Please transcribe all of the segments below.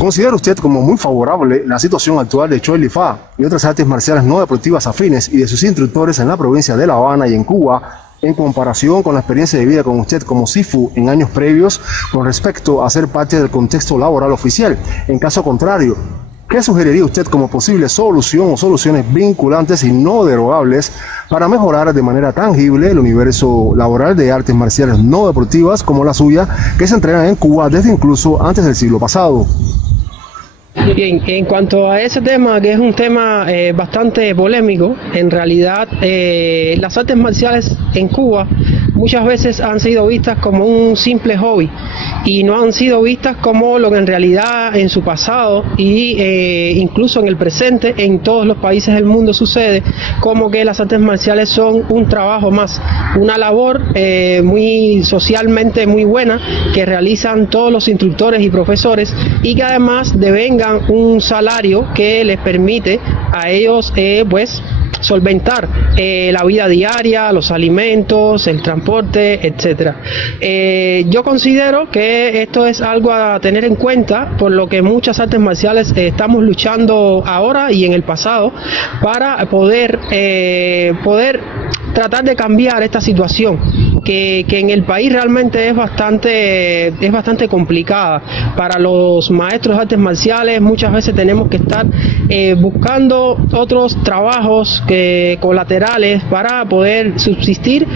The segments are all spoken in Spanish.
¿Considera usted como muy favorable la situación actual de Choi Li Fa y otras artes marciales no deportivas afines y de sus instructores en la provincia de La Habana y en Cuba en comparación con la experiencia de vida con usted como Sifu en años previos con respecto a ser parte del contexto laboral oficial? En caso contrario, ¿qué sugeriría usted como posible solución o soluciones vinculantes y no derogables para mejorar de manera tangible el universo laboral de artes marciales no deportivas como la suya, que se entrenan en Cuba desde incluso antes del siglo pasado? Bien, en cuanto a ese tema, que es un tema bastante polémico, en realidad las artes marciales en Cuba muchas veces han sido vistas como un simple hobby y no han sido vistas como lo que en realidad en su pasado y incluso en el presente en todos los países del mundo sucede, como que las artes marciales son un trabajo más, una labor muy socialmente muy buena que realizan todos los instructores y profesores y que además devengan un salario que les permite a ellos pues solventar la vida diaria, los alimentos, el transporte, etcétera. Yo considero que esto es algo a tener en cuenta, por lo que muchas artes marciales estamos luchando ahora y en el pasado para poder tratar de cambiar esta situación que en el país realmente es bastante complicada. Para los maestros de artes marciales muchas veces tenemos que estar buscando otros trabajos colaterales para poder subsistir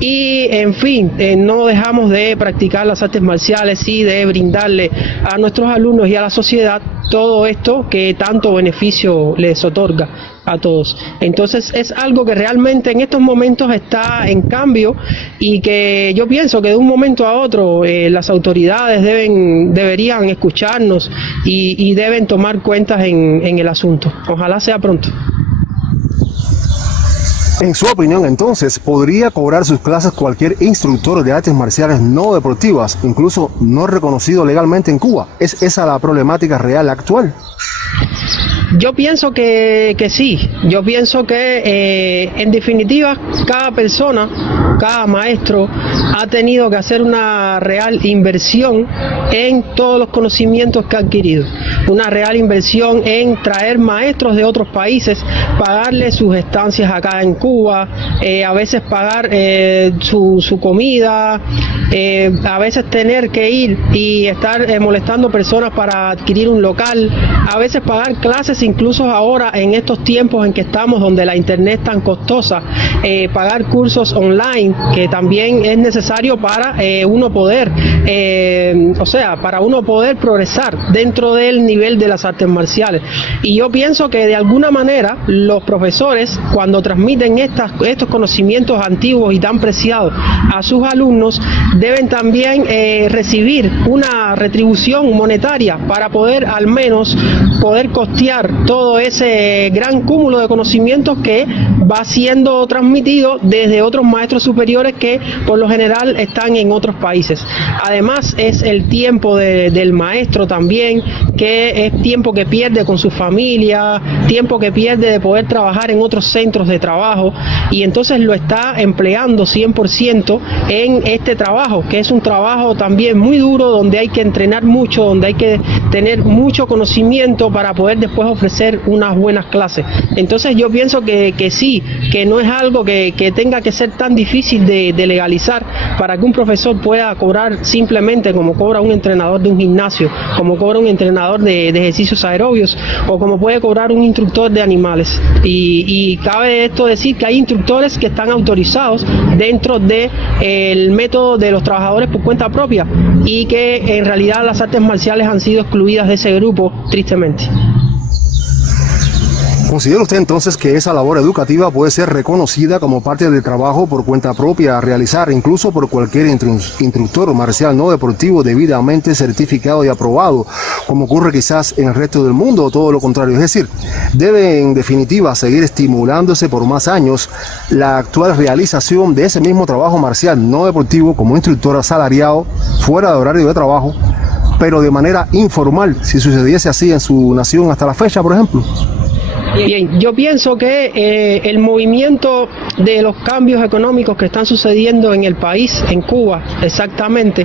y en fin, no dejamos de practicar las artes marciales y de brindarle a nuestros alumnos y a la sociedad todo esto que tanto beneficio les otorga a todos. Entonces es algo que realmente en estos momentos está en cambio y que yo pienso que de un momento a otro las autoridades deberían escucharnos y deben tomar cuentas en el asunto. Ojalá sea pronto. En su opinión, entonces, ¿podría cobrar sus clases cualquier instructor de artes marciales no deportivas, incluso no reconocido legalmente en Cuba? ¿Es esa la problemática real actual? Yo pienso que sí, yo pienso que en definitiva cada persona, cada maestro ha tenido que hacer una real inversión en todos los conocimientos que ha adquirido, una real inversión en traer maestros de otros países, pagarles sus estancias acá en Cuba, a veces pagar su comida, a veces tener que ir y estar molestando personas para adquirir un local, a veces pagar clases incluso ahora en estos tiempos en que estamos donde la internet es tan costosa, pagar cursos online que también es necesario para uno poder para uno poder progresar dentro del nivel de las artes marciales. Y yo pienso que de alguna manera los profesores, cuando transmiten estos conocimientos antiguos y tan preciados a sus alumnos, deben también recibir una retribución monetaria para poder al menos poder costear todo ese gran cúmulo de conocimientos que va siendo transmitido desde otros maestros superiores que por lo general están en otros países. Además es el tiempo del maestro también, que es tiempo que pierde con su familia, tiempo que pierde de poder trabajar en otros centros de trabajo y entonces lo está empleando 100% en este trabajo, que es un trabajo también muy duro, donde hay que entrenar mucho, donde hay que tener mucho conocimiento para poder después ofrecer unas buenas clases. Entonces yo pienso que sí, que no es algo que tenga que ser tan difícil de legalizar para que un profesor pueda cobrar simplemente como cobra un entrenador de un gimnasio, como cobra un entrenador de ejercicios aerobios o como puede cobrar un instructor de animales. Y cabe esto decir que hay instructores que están autorizados dentro del método de los trabajadores por cuenta propia y que en realidad las artes marciales han sido excluidas de ese grupo, tristemente. ¿Considera usted entonces que esa labor educativa puede ser reconocida como parte del trabajo por cuenta propia a realizar incluso por cualquier instructor marcial no deportivo debidamente certificado y aprobado, como ocurre quizás en el resto del mundo o todo lo contrario? Es decir, debe en definitiva seguir estimulándose por más años la actual realización de ese mismo trabajo marcial no deportivo como instructor asalariado fuera de horario de trabajo, pero de manera informal, si sucediese así en su nación hasta la fecha, por ejemplo. Bien, yo pienso que el movimiento de los cambios económicos que están sucediendo en el país, en Cuba exactamente,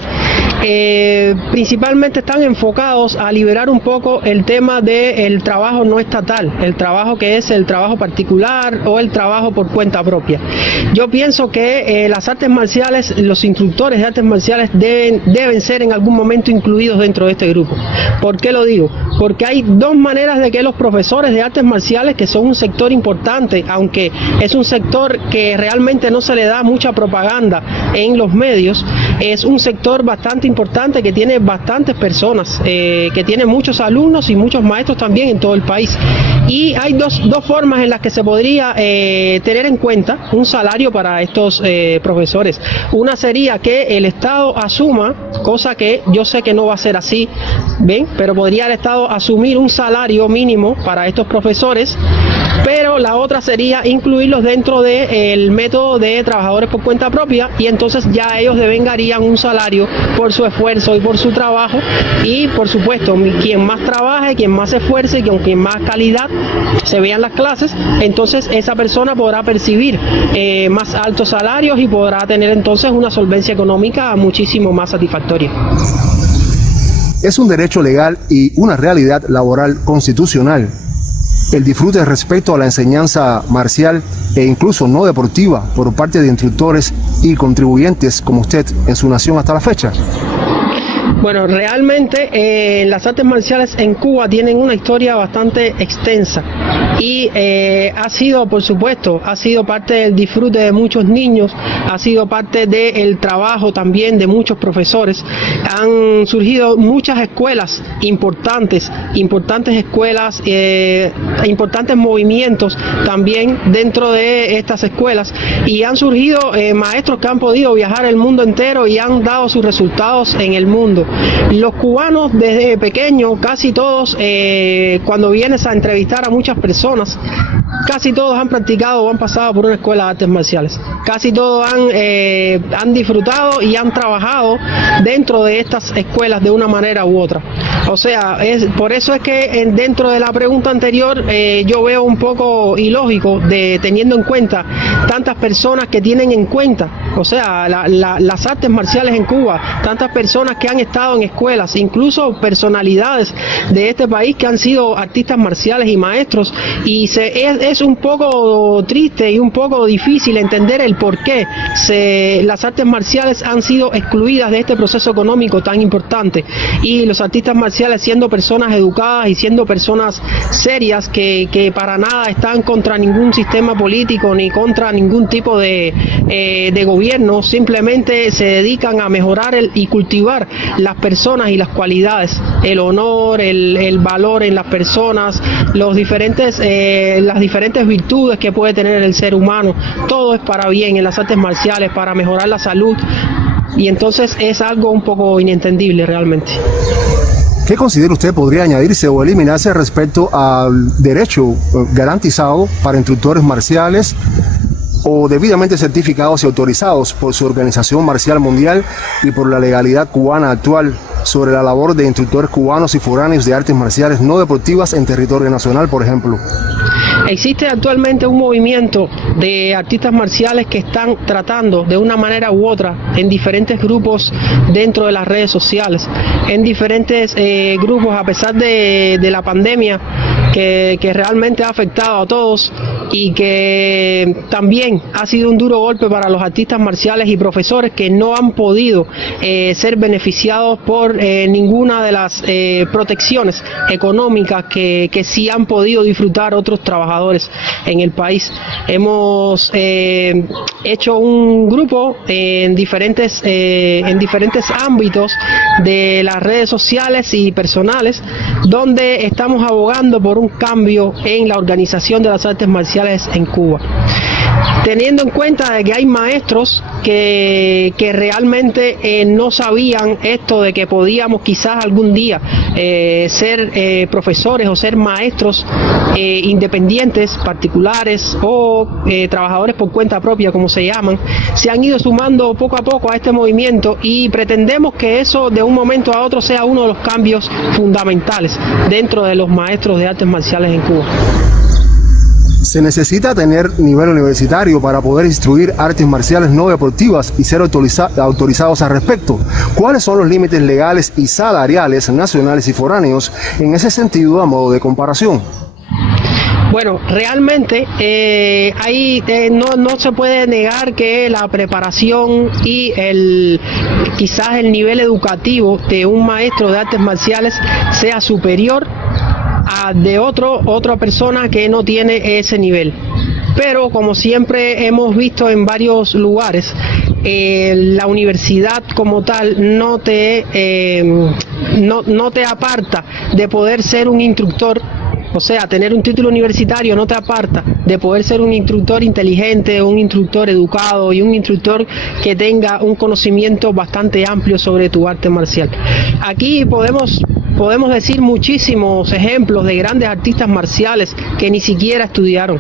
principalmente están enfocados a liberar un poco el tema del trabajo no estatal, el trabajo que es el trabajo particular o el trabajo por cuenta propia. Yo pienso que las artes marciales, los instructores de artes marciales deben ser en algún momento incluidos dentro de este grupo. ¿Por qué lo digo? Porque hay dos maneras de que los profesores de artes marciales, que son un sector importante, aunque es un sector que realmente no se le da mucha propaganda en los medios, es un sector bastante importante que tiene bastantes personas, que tiene muchos alumnos y muchos maestros también en todo el país. Y hay dos formas en las que se podría tener en cuenta un salario para estos profesores. Una sería que el Estado asuma, cosa que yo sé que no va a ser así, ¿ven? Pero podría el Estado asumir un salario mínimo para estos profesores, pero la otra sería incluirlos dentro del método de trabajadores por cuenta propia, y entonces ya ellos devengarían un salario por su esfuerzo y por su trabajo, y por supuesto quien más trabaje, quien más se esfuerce, con quien más calidad se vean las clases, entonces esa persona podrá percibir más altos salarios y podrá tener entonces una solvencia económica muchísimo más satisfactoria. Es un derecho legal y una realidad laboral constitucional el disfrute respecto a la enseñanza marcial e incluso no deportiva por parte de instructores y contribuyentes como usted en su nación hasta la fecha. Bueno, realmente las artes marciales en Cuba tienen una historia bastante extensa y ha sido, por supuesto, ha sido parte del disfrute de muchos niños, ha sido parte del trabajo también de muchos profesores. Han surgido muchas escuelas importantes escuelas, importantes movimientos también dentro de estas escuelas, y han surgido maestros que han podido viajar el mundo entero y han dado sus resultados en el mundo. Los cubanos desde pequeños, casi todos, cuando vienes a entrevistar a muchas personas, casi todos han practicado o han pasado por una escuela de artes marciales. Casi todos han disfrutado y han trabajado dentro de estas escuelas de una manera u otra. O sea, por eso es que dentro de la pregunta anterior yo veo un poco ilógico teniendo en cuenta tantas personas que tienen en cuenta, o sea, las artes marciales en Cuba, tantas personas que han estado en escuelas, incluso personalidades de este país que han sido artistas marciales y maestros, y es un poco triste y un poco difícil entender el por qué las artes marciales han sido excluidas de este proceso económico tan importante, y los artistas marciales, siendo personas educadas y siendo personas serias que para nada están contra ningún sistema político ni contra ningún tipo de gobierno, simplemente se dedican a mejorar y cultivar las personas y las cualidades, el honor, el valor en las personas, las diferentes virtudes que puede tener el ser humano. Todo es para bien en las artes marciales, para mejorar la salud, y entonces es algo un poco inentendible realmente. ¿Qué considera usted podría añadirse o eliminarse respecto al derecho garantizado para instructores marciales o debidamente certificados y autorizados por su Organización Marcial Mundial y por la legalidad cubana actual sobre la labor de instructores cubanos y foráneos de artes marciales no deportivas en territorio nacional, por ejemplo? Existe actualmente un movimiento de artistas marciales que están tratando de una manera u otra en diferentes grupos dentro de las redes sociales, en diferentes grupos, a pesar de la pandemia que realmente ha afectado a todos y que también ha sido un duro golpe para los artistas marciales y profesores que no han podido ser beneficiados por ninguna de las protecciones económicas que sí han podido disfrutar otros trabajadores en el país. Hemos hecho un grupo en diferentes ámbitos de las redes sociales y personales, donde estamos abogando por un cambio en la organización de las artes marciales en Cuba, teniendo en cuenta de que hay maestros que realmente no sabían esto de que podíamos quizás algún día ser profesores o ser maestros independientes, particulares o trabajadores por cuenta propia, como se llaman. Se han ido sumando poco a poco a este movimiento y pretendemos que eso de un momento a otro sea uno de los cambios fundamentales dentro de los maestros de artes marciales en Cuba. ¿Se necesita tener nivel universitario para poder instruir artes marciales no deportivas y ser autorizados al respecto? ¿Cuáles son los límites legales y salariales nacionales y foráneos en ese sentido a modo de comparación? Bueno, realmente no se puede negar que la preparación y quizás el nivel educativo de un maestro de artes marciales sea superior a de otra persona que no tiene ese nivel. Pero como siempre hemos visto en varios lugares, la universidad como tal no te aparta de poder ser un instructor. O sea, tener un título universitario no te aparta de poder ser un instructor inteligente, un instructor educado y un instructor que tenga un conocimiento bastante amplio sobre tu arte marcial. Aquí podemos decir muchísimos ejemplos de grandes artistas marciales que ni siquiera estudiaron,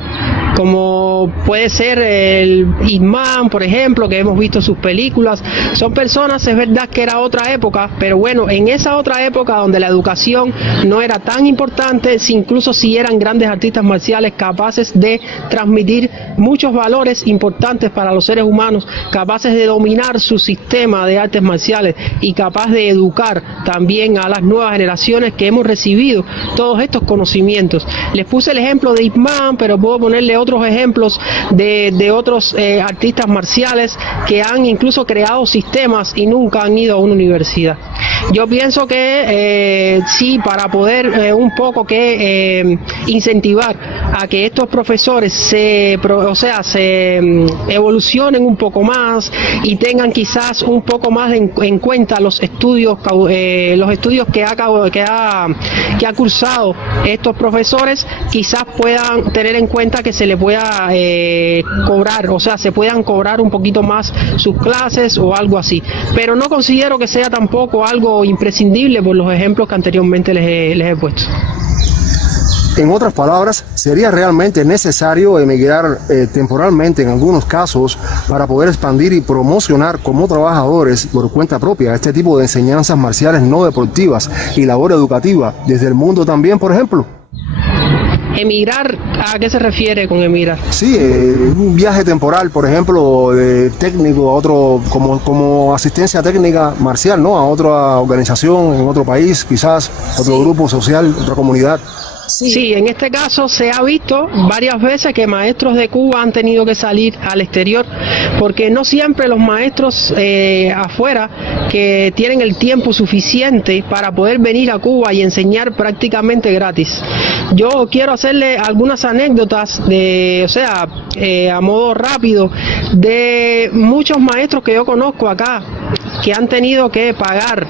como puede ser el Ip Man, por ejemplo, que hemos visto sus películas. Son personas, es verdad que era otra época, pero bueno, en esa otra época donde la educación no era tan importante, incluso si eran grandes artistas marciales capaces de transmitir muchos valores importantes para los seres humanos, capaces de dominar su sistema de artes marciales y capaz de educar también a las nuevas generaciones que hemos recibido todos estos conocimientos. Les puse el ejemplo de Ip Man, pero puedo ponerle otros ejemplos de otros artistas marciales que han incluso creado sistemas y nunca han ido a una universidad. Yo pienso que sí, para poder un poco incentivar a que estos profesores se evolucionen un poco más y tengan quizás un poco más en cuenta los estudios que ha cursado estos profesores, quizás puedan tener en cuenta que se le pueda cobrar, o sea, se puedan cobrar un poquito más sus clases o algo así. Pero no considero que sea tampoco algo imprescindible por los ejemplos que anteriormente les he puesto. En otras palabras, ¿sería realmente necesario emigrar temporalmente en algunos casos para poder expandir y promocionar como trabajadores por cuenta propia este tipo de enseñanzas marciales no deportivas y labor educativa desde el mundo también, por ejemplo? ¿Emigrar? ¿A qué se refiere con emigrar? Sí, un viaje temporal, por ejemplo, de técnico a otro, como asistencia técnica marcial, ¿no? A otra organización, en otro país, quizás, otro grupo social, otra comunidad. Sí, en este caso se ha visto varias veces que maestros de Cuba han tenido que salir al exterior, porque no siempre los maestros afuera que tienen el tiempo suficiente para poder venir a Cuba y enseñar prácticamente gratis. Yo quiero hacerle algunas anécdotas a modo rápido, de muchos maestros que yo conozco acá que han tenido que pagar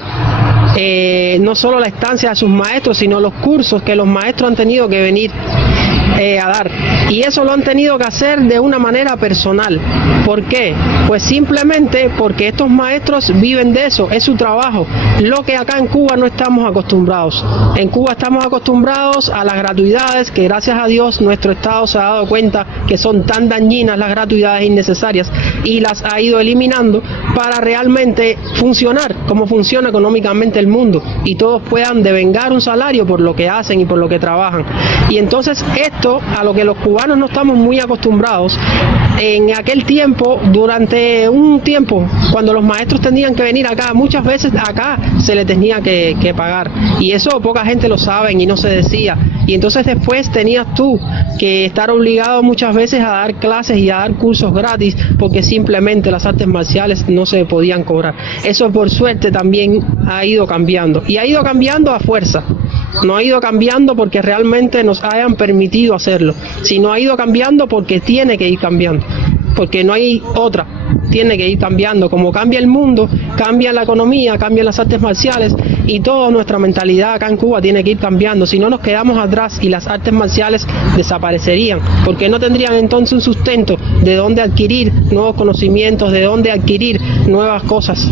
no solo la estancia de sus maestros, sino los cursos que los maestros han tenido que venir a dar. Y eso lo han tenido que hacer de una manera personal. ¿Por qué? Pues simplemente porque estos maestros viven de eso, es su trabajo. Lo que acá en Cuba no estamos acostumbrados. En Cuba estamos acostumbrados a las gratuidades, que gracias a Dios nuestro Estado se ha dado cuenta que son tan dañinas las gratuidades innecesarias y las ha ido eliminando para realmente funcionar como funciona económicamente el mundo y todos puedan devengar un salario por lo que hacen y por lo que trabajan. Y entonces esto, a lo que los cubanos no estamos muy acostumbrados, en aquel tiempo, durante un tiempo, cuando los maestros tenían que venir acá, muchas veces acá se les tenía que pagar, y eso poca gente lo sabe y no se decía, y entonces después tenías tú que estar obligado muchas veces a dar clases y a dar cursos gratis, porque simplemente las artes marciales no se podían cobrar. Eso por suerte también ha ido cambiando, y ha ido cambiando a fuerza. No ha ido cambiando porque realmente nos hayan permitido hacerlo, sino ha ido cambiando porque tiene que ir cambiando, porque no hay otra, tiene que ir cambiando. Como cambia el mundo, cambia la economía, cambian las artes marciales y toda nuestra mentalidad acá en Cuba tiene que ir cambiando. Si no, nos quedamos atrás y las artes marciales desaparecerían, porque no tendrían entonces un sustento de dónde adquirir nuevos conocimientos, de dónde adquirir nuevas cosas.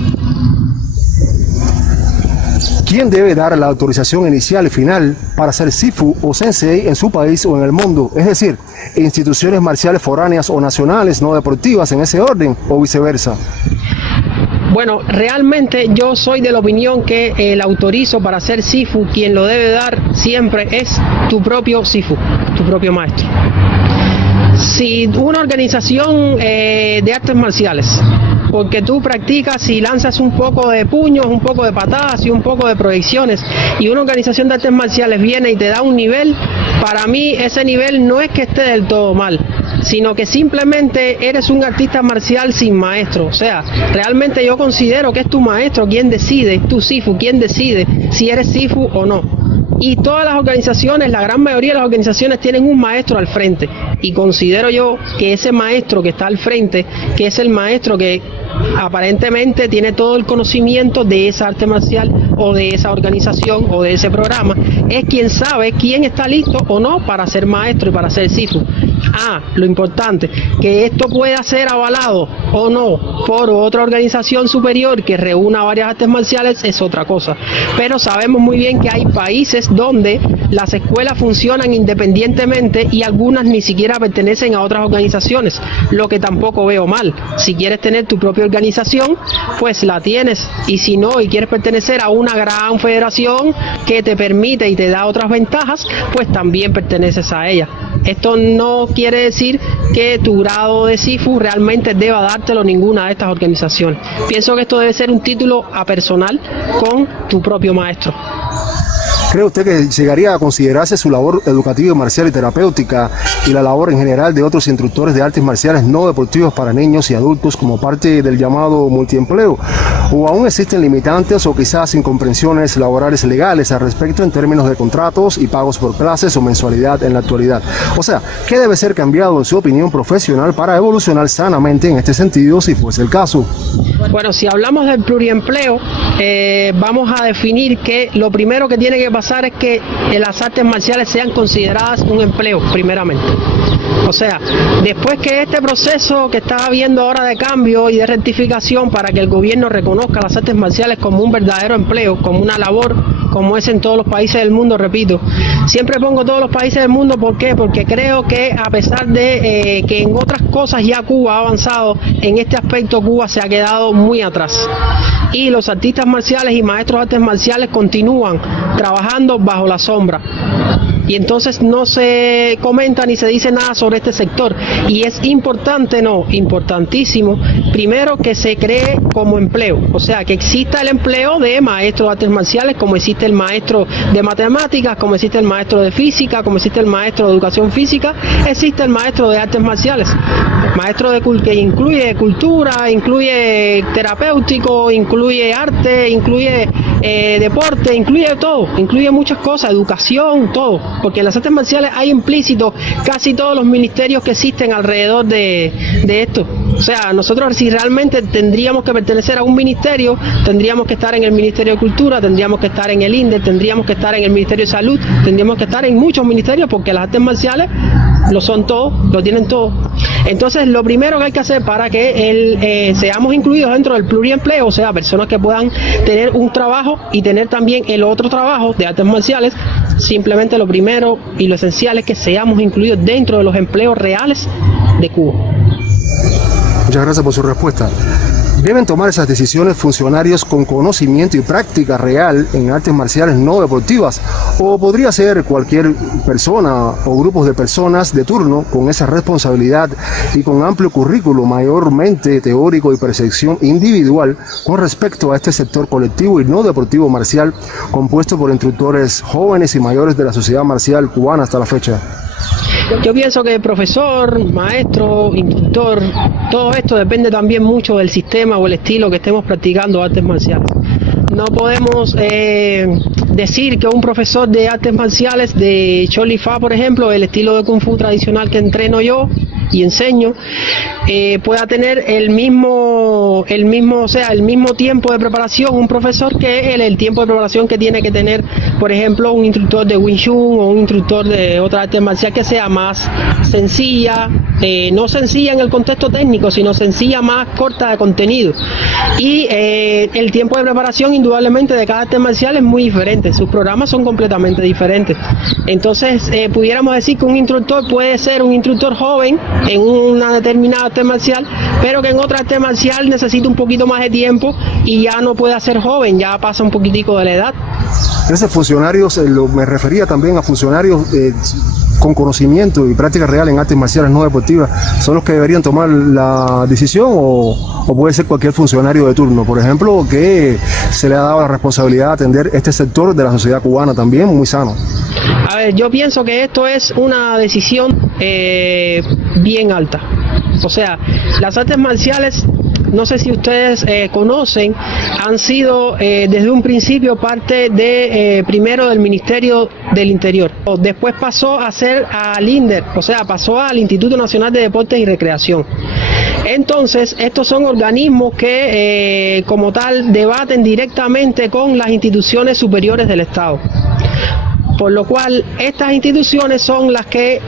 ¿Quién debe dar la autorización inicial y final para ser Sifu o Sensei en su país o en el mundo? Es decir, instituciones marciales foráneas o nacionales no deportivas en ese orden o viceversa. Bueno, realmente yo soy de la opinión que el autorizo para ser Sifu, quien lo debe dar siempre es tu propio Sifu, tu propio maestro. Si una organización de artes marciales, porque tú practicas y lanzas un poco de puños, un poco de patadas y un poco de proyecciones, y una organización de artes marciales viene y te da un nivel, para mí ese nivel no es que esté del todo mal, sino que simplemente eres un artista marcial sin maestro. O sea, realmente yo considero que es tu maestro quien decide, tu Sifu, quien decide si eres Sifu o no. Y todas las organizaciones, la gran mayoría de las organizaciones tienen un maestro al frente, y considero yo que ese maestro que está al frente, que es el maestro que aparentemente tiene todo el conocimiento de esa arte marcial o de esa organización o de ese programa, es quien sabe quién está listo o no para ser maestro y para ser Sifu. Lo importante, que esto pueda ser avalado o no por otra organización superior que reúna varias artes marciales es otra cosa, pero sabemos muy bien que hay países donde las escuelas funcionan independientemente y algunas ni siquiera pertenecen a otras organizaciones, lo que tampoco veo mal. Si quieres tener tu propia organización, pues la tienes, y si no y quieres pertenecer a una gran federación que te permite y te da otras ventajas, pues también perteneces a ella. Esto no quiere decir que tu grado de Sifu realmente deba dártelo ninguna de estas organizaciones. Pienso que esto debe ser un título apersonal con tu propio maestro. ¿Cree usted que llegaría a considerarse su labor educativa, marcial y terapéutica y la labor en general de otros instructores de artes marciales no deportivas para niños y adultos como parte del llamado multiempleo? ¿O aún existen limitantes o quizás incomprensiones laborales legales al respecto en términos de contratos y pagos por clases o mensualidad en la actualidad? O sea, ¿qué debe ser cambiado en su opinión profesional para evolucionar sanamente en este sentido, si fuese el caso? Bueno, si hablamos del pluriempleo, vamos a definir que lo primero que tiene que pasar es que las artes marciales sean consideradas un empleo, primeramente. O sea, después que este proceso que está habiendo ahora de cambio y de rectificación para que el gobierno reconozca las artes marciales como un verdadero empleo, como una labor, como es en todos los países del mundo, repito. Siempre pongo todos los países del mundo, ¿por qué? Porque creo que a pesar de que en otras cosas ya Cuba ha avanzado, en este aspecto Cuba se ha quedado muy atrás. Y los artistas marciales y maestros de artes marciales continúan trabajando bajo la sombra. Y entonces no se comenta ni se dice nada sobre este sector. Y es importante, importantísimo, primero que se cree como empleo. O sea, que exista el empleo de maestro de artes marciales, como existe el maestro de matemáticas, como existe el maestro de física, como existe el maestro de educación física, existe el maestro de artes marciales. Maestro que incluye cultura, incluye terapéutico, incluye arte, incluye deporte, incluye todo, incluye muchas cosas, educación, todo, porque en las artes marciales hay implícito casi todos los ministerios que existen alrededor de esto. O sea, nosotros si realmente tendríamos que pertenecer a un ministerio, tendríamos que estar en el Ministerio de Cultura, tendríamos que estar en el INDE, tendríamos que estar en el Ministerio de Salud, tendríamos que estar en muchos ministerios porque las artes marciales lo son todo, lo tienen todo. Entonces, lo primero que hay que hacer para que seamos incluidos dentro del pluriempleo, o sea, personas que puedan tener un trabajo y tener también el otro trabajo de artes marciales, simplemente lo primero y lo esencial es que seamos incluidos dentro de los empleos reales de Cuba. Muchas gracias por su respuesta. ¿Deben tomar esas decisiones funcionarios con conocimiento y práctica real en artes marciales no deportivas? ¿O podría ser cualquier persona o grupos de personas de turno con esa responsabilidad y con amplio currículo, mayormente teórico y percepción individual con respecto a este sector colectivo y no deportivo marcial compuesto por instructores jóvenes y mayores de la sociedad marcial cubana hasta la fecha? Yo pienso que profesor, maestro, instructor, todo esto depende también mucho del sistema o el estilo que estemos practicando artes marciales. No podemos decir que un profesor de artes marciales de Chor Li Fa, por ejemplo, el estilo de Kung Fu tradicional que entreno yo y enseño, pueda tener el mismo tiempo de preparación un profesor que el tiempo de preparación que tiene que tener, por ejemplo, un instructor de Wing Chun o un instructor de otra arte marcial que sea más sencilla, no sencilla en el contexto técnico, sino sencilla, más corta de contenido. Y el tiempo de preparación indudablemente de cada arte marcial es muy diferente, sus programas son completamente diferentes. Entonces pudiéramos decir que un instructor puede ser un instructor joven en una determinada arte marcial, pero que en otra arte marcial necesita un poquito más de tiempo y ya no puede ser joven, ya pasa un poquitico de la edad. Esos funcionarios, me refería también a funcionarios con conocimiento y práctica real en artes marciales no deportivas son los que deberían tomar la decisión o puede ser cualquier funcionario de turno, por ejemplo, que se le ha dado la responsabilidad de atender este sector de la sociedad cubana también muy sano? A ver, yo pienso que esto es una decisión bien alta. O sea, las artes marciales, no sé si ustedes conocen, han sido desde un principio parte de primero del Ministerio del Interior. Después pasó a ser al INDER, o sea, pasó al Instituto Nacional de Deportes y Recreación. Entonces, estos son organismos que como tal debaten directamente con las instituciones superiores del Estado. Por lo cual, estas instituciones son las que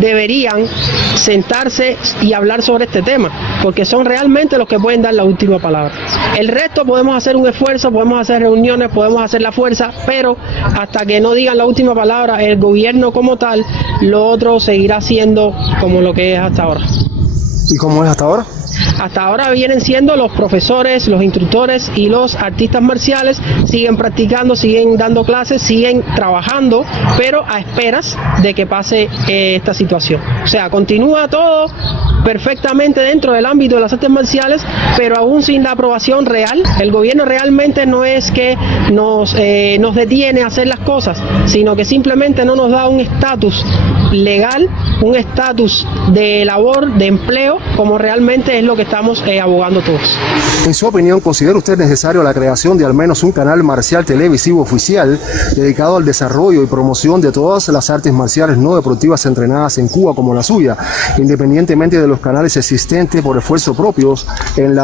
deberían sentarse y hablar sobre este tema, porque son realmente los que pueden dar la última palabra. El resto podemos hacer un esfuerzo, podemos hacer reuniones, podemos hacer la fuerza, pero hasta que no digan la última palabra el gobierno como tal, lo otro seguirá siendo como lo que es hasta ahora. ¿Y cómo es hasta ahora? Hasta ahora vienen siendo los profesores, los instructores y los artistas marciales, siguen practicando, siguen dando clases, siguen trabajando, pero a esperas de que pase esta situación. O sea, continúa todo perfectamente dentro del ámbito de las artes marciales, pero aún sin la aprobación real. El gobierno realmente no es que nos detiene a hacer las cosas, sino que simplemente no nos da un estatus legal, un estatus de labor, de empleo, como realmente es lo que estamos abogando todos. En su opinión, ¿considera usted necesario la creación de al menos un canal marcial televisivo oficial dedicado al desarrollo y promoción de todas las artes marciales no deportivas entrenadas en Cuba como la suya, independientemente de los canales existentes por esfuerzos propios en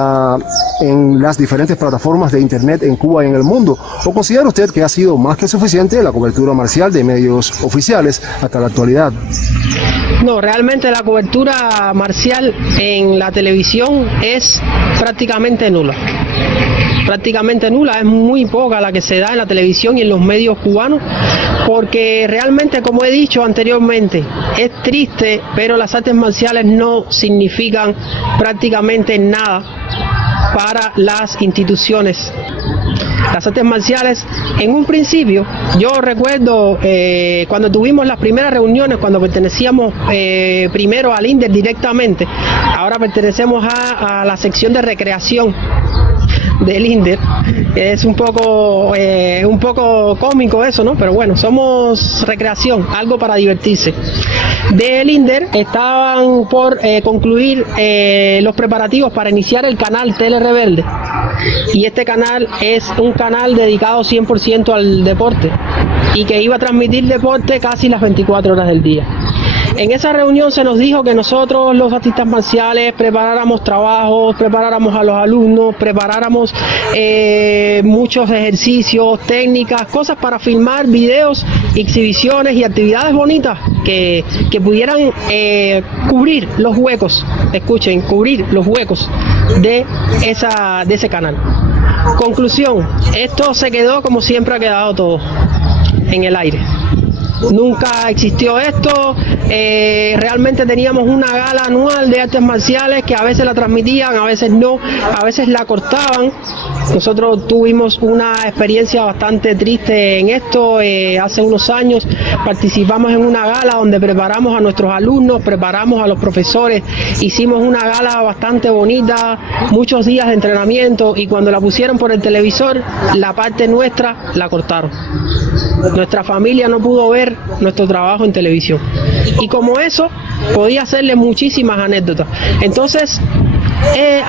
las diferentes plataformas de internet en Cuba y en el mundo? ¿O considera usted que ha sido más que suficiente la cobertura marcial de medios oficiales hasta la actualidad? No, realmente la cobertura marcial en la televisión es prácticamente nula. Prácticamente nula, es muy poca la que se da en la televisión y en los medios cubanos, porque realmente, como he dicho anteriormente, es triste, pero las artes marciales no significan prácticamente nada para las instituciones. Las artes marciales, en un principio, yo recuerdo cuando tuvimos las primeras reuniones, cuando pertenecíamos primero al INDER directamente, ahora pertenecemos a la sección de recreación del INDER. Es un poco cómico eso, ¿no? Pero bueno, somos recreación, algo para divertirse. Del INDER estaban por concluir los preparativos para iniciar el canal Tele Rebelde, y este canal es un canal dedicado 100% al deporte y que iba a transmitir deporte casi las 24 horas del día. En esa reunión se nos dijo que nosotros, los artistas marciales, preparáramos trabajos, preparáramos a los alumnos, preparáramos muchos ejercicios, técnicas, cosas para filmar videos, exhibiciones y actividades bonitas que pudieran cubrir los huecos, escuchen, cubrir los huecos de ese canal. Conclusión, esto se quedó como siempre ha quedado todo, en el aire. Nunca existió esto, realmente teníamos una gala anual de artes marciales que a veces la transmitían, a veces no, a veces la cortaban. Nosotros tuvimos una experiencia bastante triste en esto, hace unos años participamos en una gala donde preparamos a nuestros alumnos, preparamos a los profesores, hicimos una gala bastante bonita, muchos días de entrenamiento, y cuando la pusieron por el televisor, la parte nuestra la cortaron. Nuestra familia no pudo ver nuestro trabajo en televisión. Y como eso, podía hacerle muchísimas anécdotas. Entonces,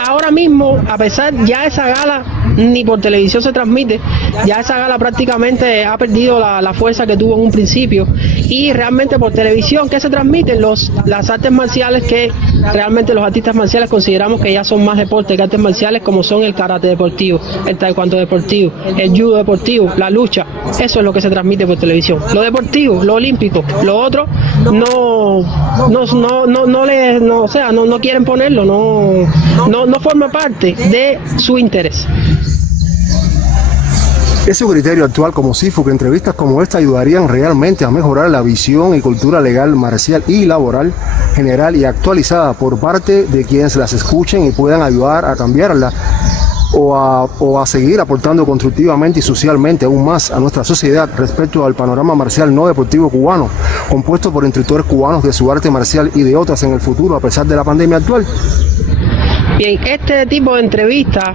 ahora mismo, a pesar, ya esa gala ni por televisión se transmite, ya esa gala prácticamente ha perdido la fuerza que tuvo en un principio, y realmente por televisión, ¿qué se transmiten? Las artes marciales que realmente los artistas marciales consideramos que ya son más deporte que artes marciales, como son el karate deportivo, el taekwondo deportivo, el judo deportivo, la lucha. Eso es lo que se transmite por televisión. Lo deportivo, lo olímpico, lo otro no quieren ponerlo, no forma parte de su interés. ¿Es su criterio actual como CIFU que entrevistas como esta ayudarían realmente a mejorar la visión y cultura legal, marcial y laboral general y actualizada por parte de quienes las escuchen y puedan ayudar a cambiarla o a seguir aportando constructivamente y socialmente aún más a nuestra sociedad respecto al panorama marcial no deportivo cubano, compuesto por instructores cubanos de su arte marcial y de otras en el futuro a pesar de la pandemia actual? Bien, este tipo de entrevista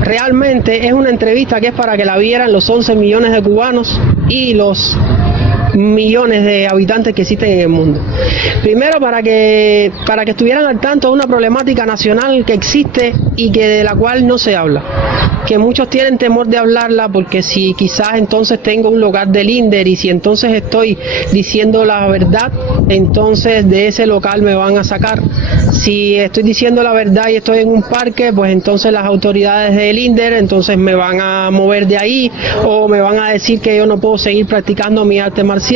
realmente es una entrevista que es para que la vieran los 11 millones de cubanos y los millones de habitantes que existen en el mundo. Primero, para que estuvieran al tanto de una problemática nacional que existe y que de la cual no se habla, que muchos tienen temor de hablarla porque si quizás entonces tengo un local del INDER y si entonces estoy diciendo la verdad, entonces de ese local me van a sacar. Si estoy diciendo la verdad y estoy en un parque, pues entonces las autoridades del INDER entonces me van a mover de ahí o me van a decir que yo no puedo seguir practicando mi arte marcial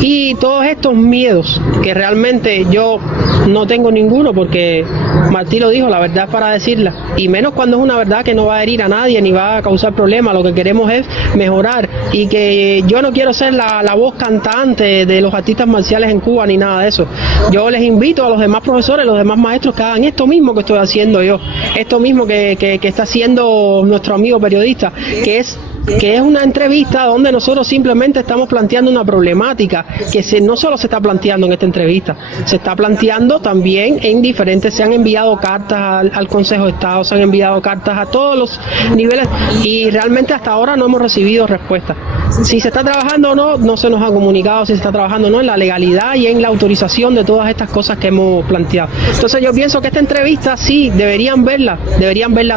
y todos estos miedos que realmente yo no tengo ninguno porque Martí lo dijo, la verdad es para decirla y menos cuando es una verdad que no va a herir a nadie ni va a causar problemas. Lo que queremos es mejorar y que yo no quiero ser la voz cantante de los artistas marciales en Cuba ni nada de eso. Yo les invito a los demás profesores, los demás maestros que hagan esto mismo que estoy haciendo yo, esto mismo que está haciendo nuestro amigo periodista, que es una entrevista donde nosotros simplemente estamos planteando una problemática que no solo se está planteando en esta entrevista, se está planteando también en diferentes, se han enviado cartas al Consejo de Estado, se han enviado cartas a todos los niveles y realmente hasta ahora no hemos recibido respuesta. Si se está trabajando o no, no se nos ha comunicado si se está trabajando o no en la legalidad y en la autorización de todas estas cosas que hemos planteado. Entonces yo pienso que esta entrevista sí, deberían verla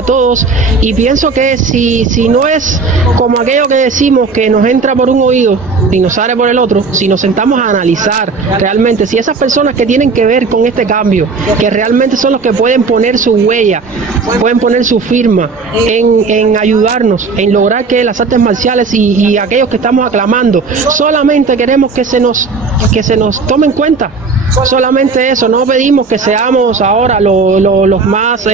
todos y pienso que si no es como aquello que decimos que nos entra por un oído y nos sale por el otro, si nos sentamos a analizar realmente si esas personas que tienen que ver con este cambio, que realmente son los que pueden poner su huella, pueden poner su firma en ayudarnos, en lograr que las artes marciales y aquellos que estamos aclamando, solamente queremos que se nos tome en cuenta. Solamente eso, no pedimos que seamos ahora los más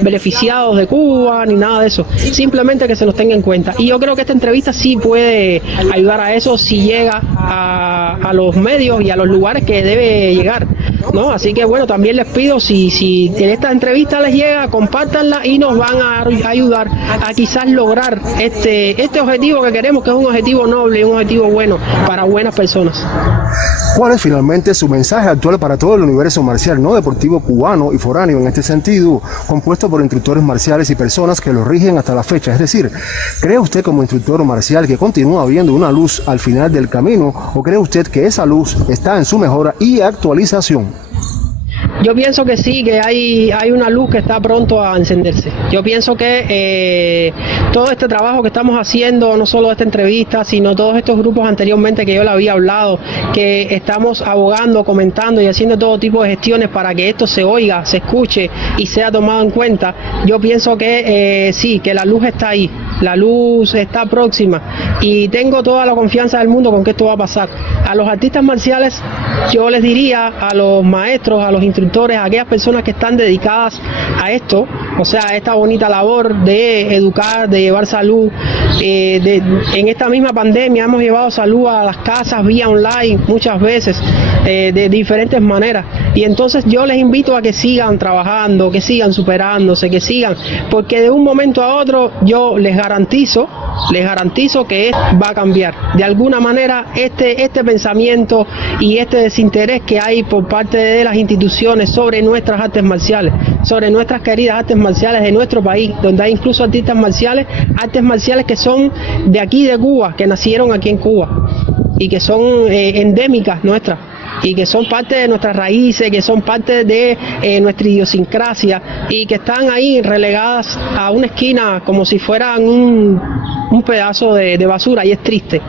beneficiados de Cuba ni nada de eso, simplemente que se nos tenga en cuenta. Y yo creo que esta entrevista sí puede ayudar a eso si llega a los medios y a los lugares que debe llegar, ¿no? Así que bueno, también les pido si esta entrevista les llega, compártanla y nos van a ayudar a quizás lograr este objetivo que queremos, que es un objetivo noble y un objetivo bueno para buenas personas. ¿Cuál es finalmente su mensaje actual para todo el universo marcial no deportivo cubano y foráneo en este sentido, compuesto por instructores marciales y personas que lo rigen hasta la fecha? Es decir, ¿cree usted como instructor marcial que continúa habiendo una luz al final del camino o cree usted que esa luz está en su mejora y actualización? Yo pienso que sí, que hay una luz que está pronto a encenderse. Yo pienso que todo este trabajo que estamos haciendo, no solo esta entrevista, sino todos estos grupos anteriormente que yo le había hablado, que estamos abogando, comentando y haciendo todo tipo de gestiones para que esto se oiga, se escuche y sea tomado en cuenta, yo pienso que sí, que la luz está ahí, la luz está próxima y tengo toda la confianza del mundo con que esto va a pasar. A los artistas marciales yo les diría, a los maestros, a los instructores, a aquellas personas que están dedicadas a esto, o sea, a esta bonita labor de educar, de llevar salud. En esta misma pandemia hemos llevado salud a las casas vía online muchas veces, de diferentes maneras. Y entonces yo les invito a que sigan trabajando, que sigan superándose, que sigan, porque de un momento a otro yo les garantizo que va a cambiar. De alguna manera este pensamiento y este desinterés que hay por parte de las instituciones sobre nuestras artes marciales, sobre nuestras queridas artes marciales de nuestro país, donde hay incluso artes marciales que son de aquí de Cuba, que nacieron aquí en Cuba y que son endémicas nuestras y que son parte de nuestras raíces, que son parte de nuestra idiosincrasia y que están ahí relegadas a una esquina como si fueran un pedazo de basura, y es triste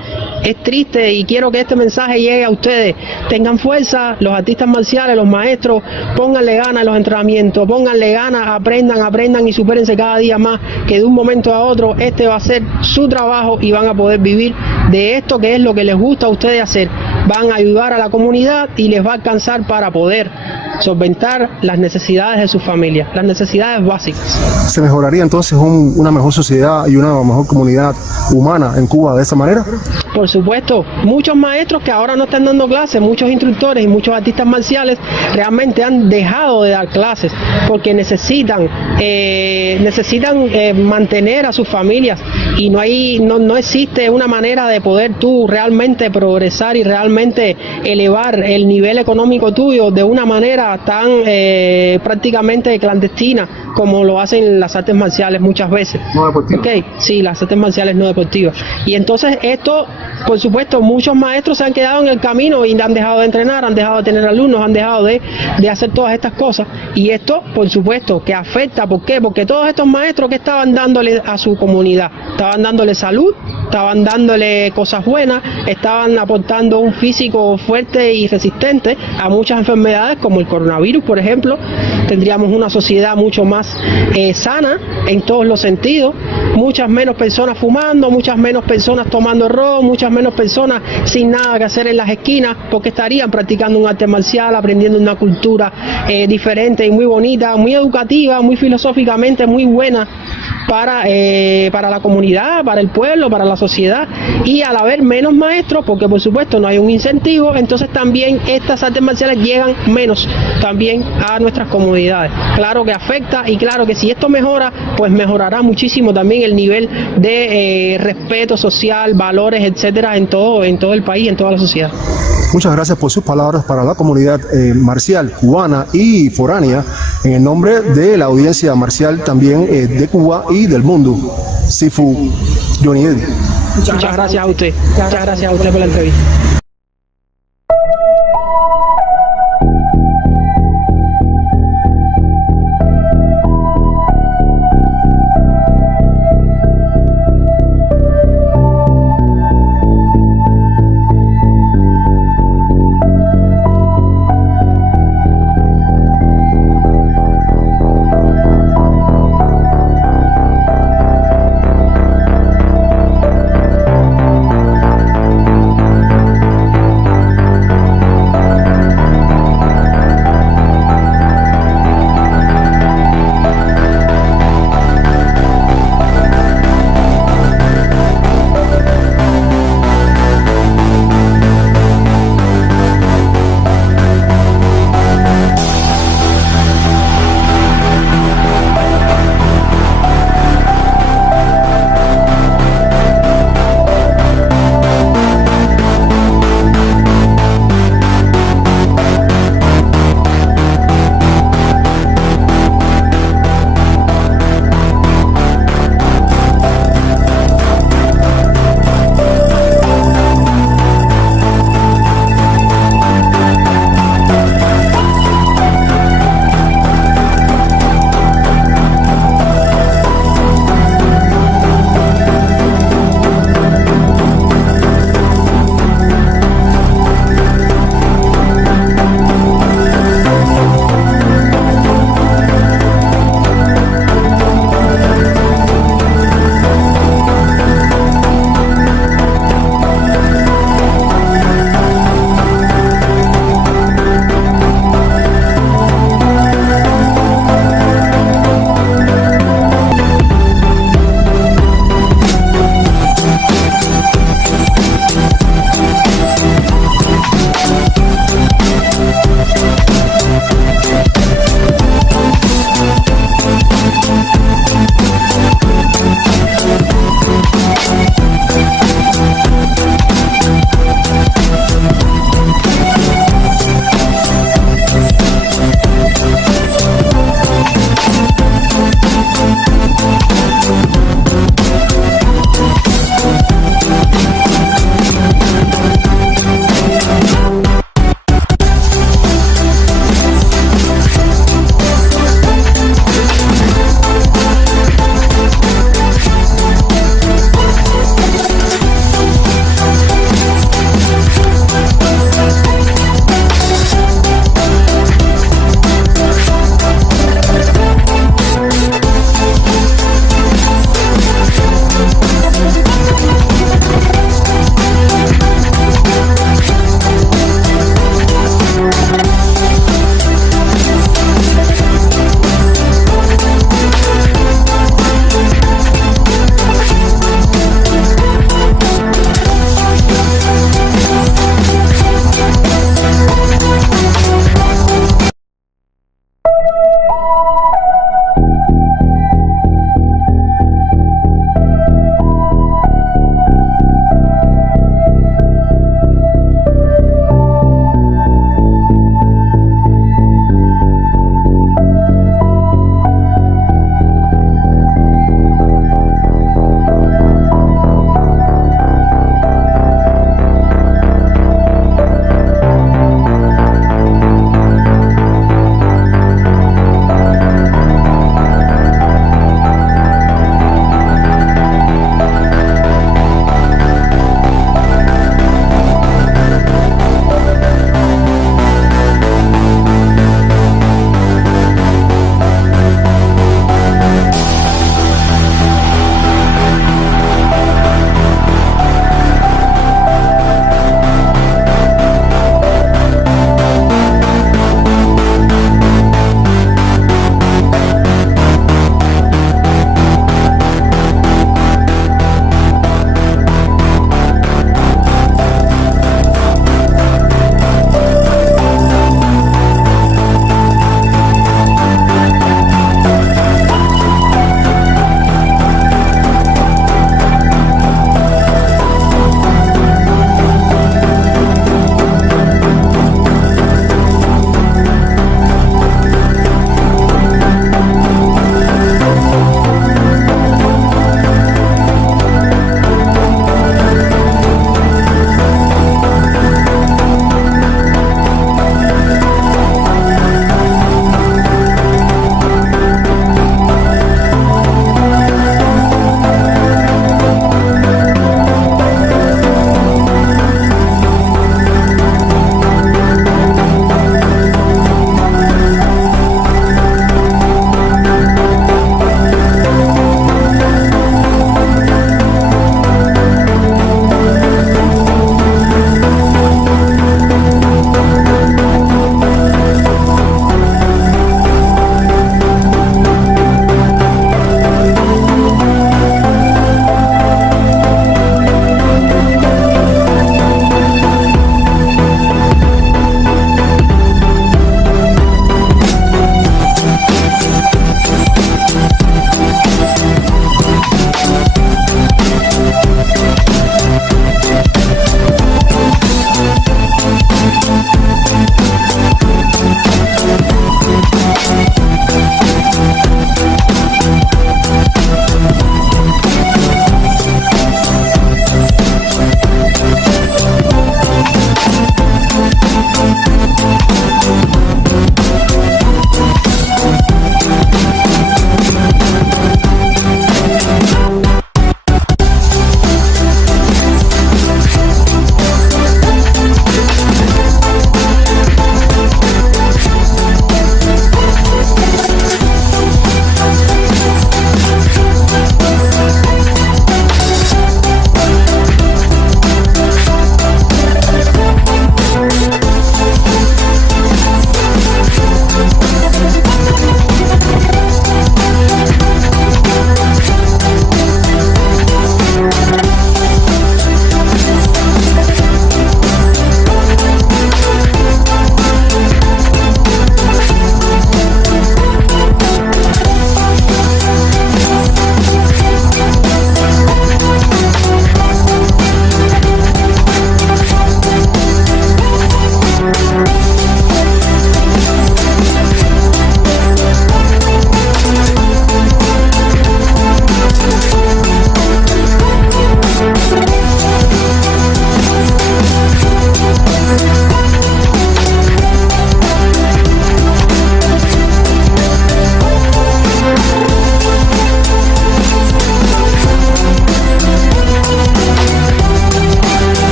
y quiero que este mensaje llegue a ustedes. Tengan fuerza, los artistas marciales, los maestros, pónganle ganas a los entrenamientos, pónganle ganas, aprendan y supérense cada día más, que de un momento a otro este va a ser su trabajo y van a poder vivir de esto que es lo que les gusta a ustedes hacer. Van a ayudar a la comunidad y les va a alcanzar para poder solventar las necesidades de su familia, las necesidades básicas. ¿Se mejoraría entonces una mejor sociedad y una mejor comunidad humana en Cuba de esa manera? por supuesto, muchos maestros que ahora no están dando clases, muchos instructores y muchos artistas marciales realmente han dejado de dar clases porque necesitan mantener a sus familias y no existe una manera de poder tú realmente progresar y realmente elevar el nivel económico tuyo de una manera tan prácticamente clandestina como lo hacen las artes marciales muchas veces. No deportivas. Okay, sí, las artes marciales no deportivas. Y entonces esto, por supuesto, muchos maestros se han quedado en el camino y han dejado de entrenar, han dejado de tener alumnos, han dejado de hacer todas estas cosas. Y esto, por supuesto, que afecta. ¿Por qué? Porque todos estos maestros que estaban dándole a su comunidad, estaban dándole salud, estaban dándole cosas buenas, estaban aportando un físico fuerte y resistente a muchas enfermedades como el coronavirus, por ejemplo. Tendríamos una sociedad mucho más sana en todos los sentidos, muchas menos personas fumando, muchas menos personas tomando ron, muchas menos personas sin nada que hacer en las esquinas porque estarían practicando un arte marcial, aprendiendo una cultura diferente y muy bonita, muy educativa, muy filosóficamente muy buena para la comunidad, para el pueblo, para la sociedad. Y al haber menos maestros, porque por supuesto no hay un incentivo, entonces también estas artes marciales llegan menos también a nuestras comunidades. Claro que afecta y claro que si esto mejora, pues mejorará muchísimo también el nivel de respeto social, valores, etcétera, en todo el país, en toda la sociedad. Muchas gracias por sus palabras para la comunidad marcial cubana y foránea, en el nombre de la audiencia marcial también de Cuba y del mundo. Sifu Johnny Eddie. Muchas gracias a usted. Muchas gracias a usted por la entrevista.